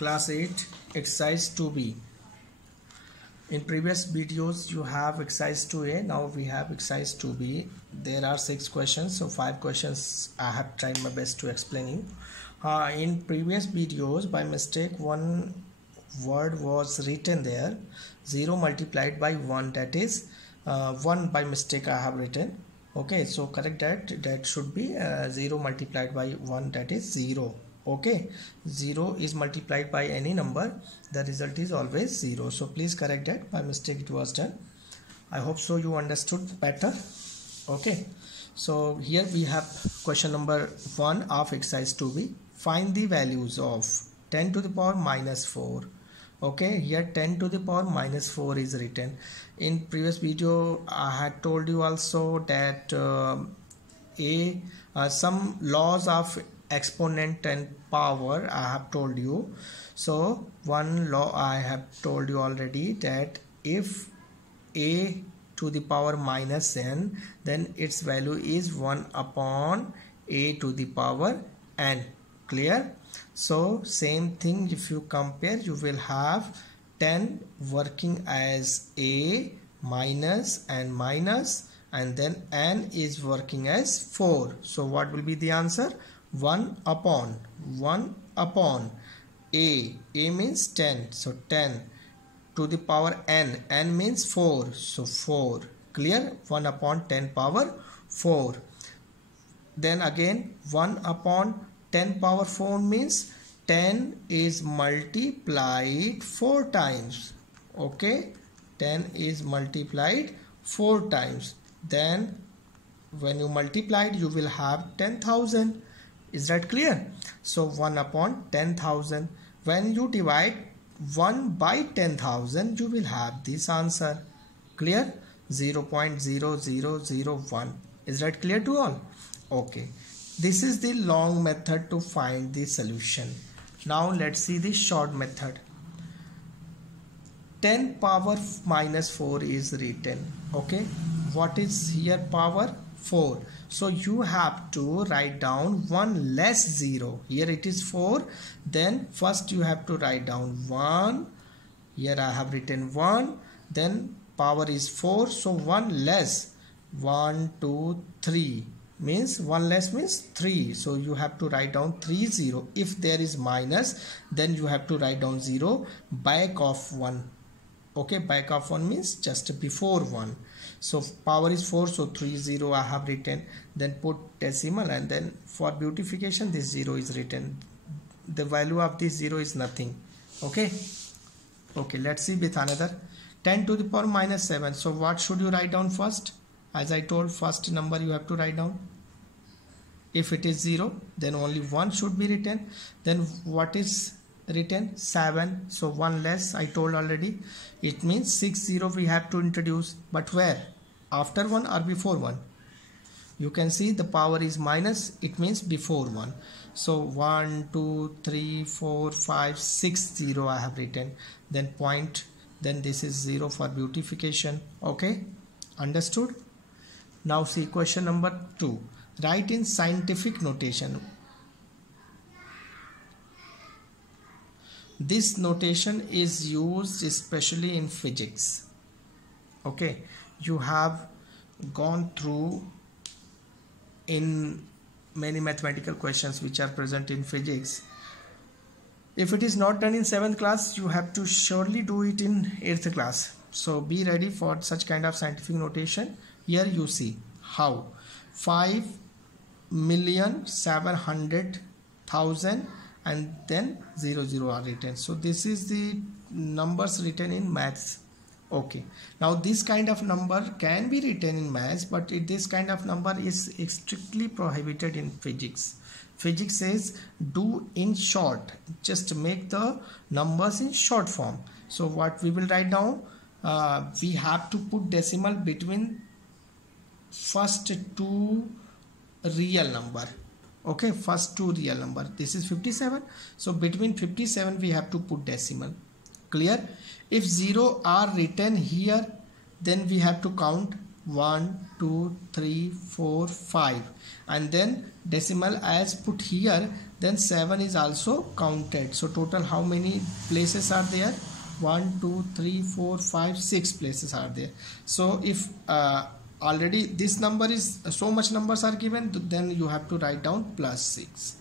Class 8 exercise 2b. In previous videos you have exercise 2a, now we have exercise 2b. There are 6 questions, so 5 questions I have tried my best to explain you. In previous videos by mistake one word was written there, 0 multiplied by 1, that is 1 by mistake I have written. Okay, so correct that should be 0 multiplied by 1, that is 0. Okay, 0 is multiplied by any number, the result is always 0. So please correct that, by mistake it was done. I hope so you understood better. Okay, so here we have question number 1 of exercise 2b. Find the values of 10 to the power minus 4. Okay, here 10 to the power minus 4 is written. In previous video I had told you also that some laws of exponent and power I have told you. So one law I have told you already, that if a to the power minus n, then its value is 1 upon a to the power n. Clear? So same thing, if you compare, you will have 10 working as a minus and minus, and then n is working as 4. So what will be the answer? 1 upon a means 10, so 10 to the power n means 4, so 4. Clear? 1 upon 10 power 4. Then again 1 upon 10 power 4 means 10 is multiplied 4 times. Okay, 10 is multiplied 4 times. Then when you multiplied, you will have 10,000. Is that clear? So 1 upon 10,000. When you divide 1 by 10,000, you will have this answer. Clear? 0.0001. Is that clear to all? Okay. This is the long method to find the solution. Now let's see the short method. 10 power minus 4 is written. Okay. What is here power? 4. So you have to write down 1 less 0. Here it is 4. Then first you have to write down 1. Here I have written 1. Then power is 4. So 1 less. 1, 2, 3. Means 1 less means 3. So you have to write down 3 0. If there is minus, then you have to write down 0 back of 1. Okay, back of 1 means just before 1. So power is 4, so 3 0 I have written. Then put decimal, and then for beautification this 0 is written. The value of this 0 is nothing. Okay, let's see with another. 10 to the power minus 7. So what should you write down first? As I told, first number you have to write down. If it is 0, then only 1 should be written. Then what is written? 7. So 1 less, I told already. It means 6 0 we have to introduce. But where? After 1 or before 1? You can see the power is minus. It means before 1. So 1, 2, 3, 4, 5, 6 0 I have written. Then point. Then this is 0 for beautification. Okay. Understood? Now see question number 2. Write in scientific notation. This notation is used especially in physics. Okay, you have gone through in many mathematical questions which are present in physics. If it is not done in 7th class, you have to surely do it in 8th class. So be ready for such kind of scientific notation. Here you see how 5,700,000 and then 00 are written. So this is the numbers written in maths. Okay, now this kind of number can be written in maths, but this kind of number is strictly prohibited in physics. Physics says do in short, just make the numbers in short form. So what we will write down, we have to put decimal between first 2 real number. Okay, first 2 real number. This is 57. So between 57 we have to put decimal. Clear? If 0 are written here, then we have to count 1 2 3 4 5, and then decimal as put here, then 7 is also counted. So total how many places are there? 1 2 3 4 5 6 places are there. So if already this number is so much numbers are given, then you have to write down plus 6.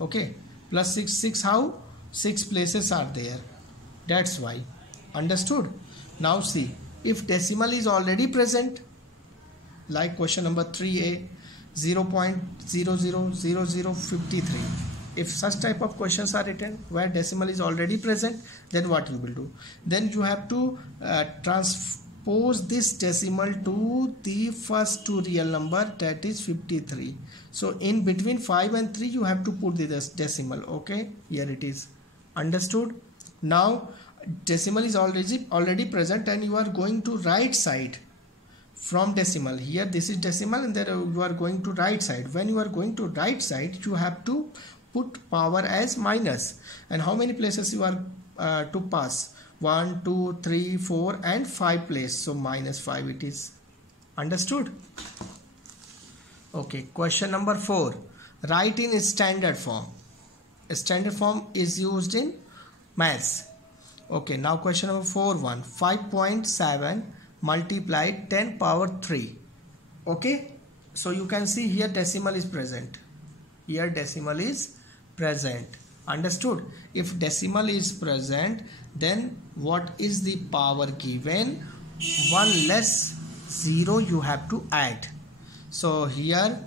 Okay, plus 6, 6 how? 6 places are there, that's why. Understood? Now see, if decimal is already present, like question number 3a, 0.000053, if such type of questions are written where decimal is already present, then what you will do? Then you have to transpose this decimal to the first two real number, that is 53. So in between 5 and 3 you have to put this decimal. Okay, here it is. Understood? Now decimal is already present, and you are going to right side from decimal. Here this is decimal, and then you are going to right side. When you are going to right side, you have to put power as minus. And how many places you are to pass? 1 2 3 4 and 5 place, so minus 5 it is. Understood? Okay, question number 4. Write in standard form. Standard form is used in maths. Okay, now question number 4.1. 5.7 multiplied 10 power 3. Okay, so you can see here decimal is present. Here decimal is present. Understood? If decimal is present, then what is the power given? 1 less 0 you have to add. So here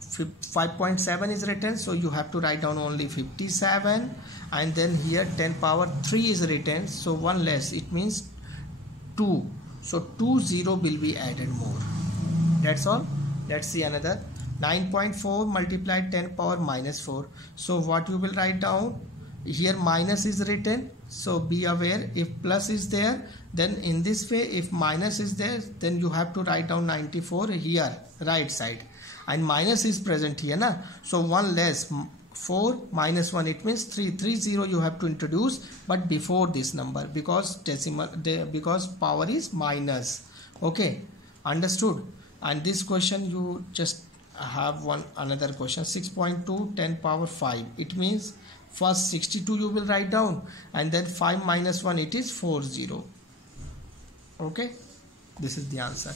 5.7 is written, so you have to write down only 57, and then here 10 power 3 is written, so 1 less, it means 2, so 2 0 will be added more. That's all. Let's see another. 9.4 multiplied 10 power minus 4. So what you will write down? Here minus is written, so be aware, if plus is there, then in this way, if minus is there, then you have to write down 94 here right side, and minus is present here na. So 1 less 4 minus 1, it means 330 you have to introduce, but before this number, because decimal, because power is minus. Okay, understood? And this question you just have another question. 6.2 10 power 5, it means first 62 you will write down, and then 5 minus 1, it is 40. Okay, this is the answer.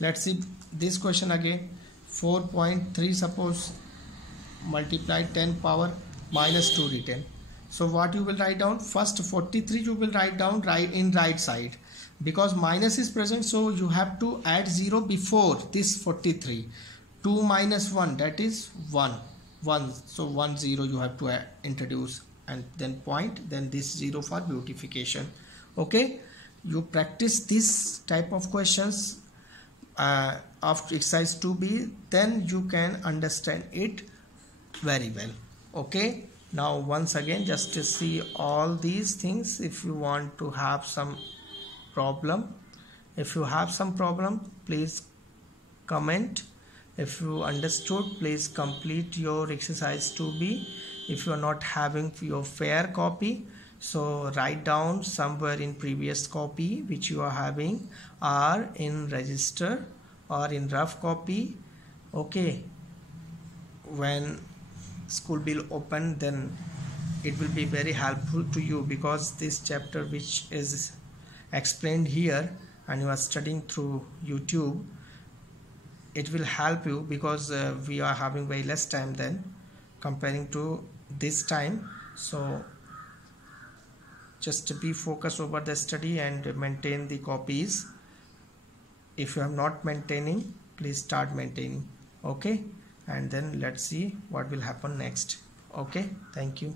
Let's see this question again. 4.3 suppose multiplied 10 power minus 2 written. So what you will write down? First 43 you will write down in right side, because minus is present, so you have to add 0 before this 43. 2 minus 1, that is 1. So 1 0 you have to introduce, and then point, then this 0 for beautification. Okay, you practice this type of questions of exercise 2b, then you can understand it very well. Okay, now once again, just to see all these things. If you want to have some problem, please comment. If you understood, please complete your exercise 2b. If you are not having your fair copy, so write down somewhere in previous copy which you are having, or in register, or in rough copy. Okay, when school will open, then it will be very helpful to you, because this chapter which is explained here and you are studying through YouTube, it will help you, because we are having very less time then comparing to this time. So just be focused over the study and maintain the copies. If you are not maintaining, please start maintaining. Okay, and then let's see what will happen next. Okay, thank you.